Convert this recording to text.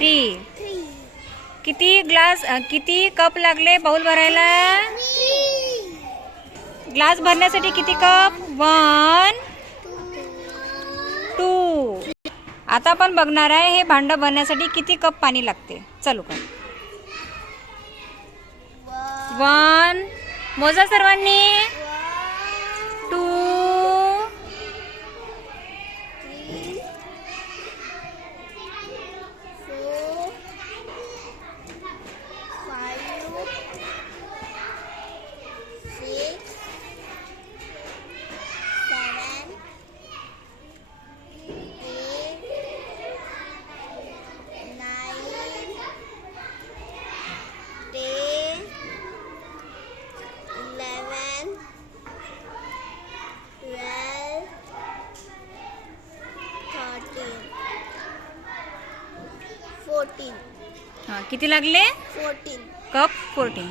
3. किती कप लागले बाउल भरायला? ग्लास भरण्यासाठी किती कप? 1 2. आता आपण बघणार आहे हे भांड भरण्यासाठी किती कप पाणी लागते. चालू कर. 1 मोजा सर्वांनी. 2 14. हां किती लागले? 14. कप 14.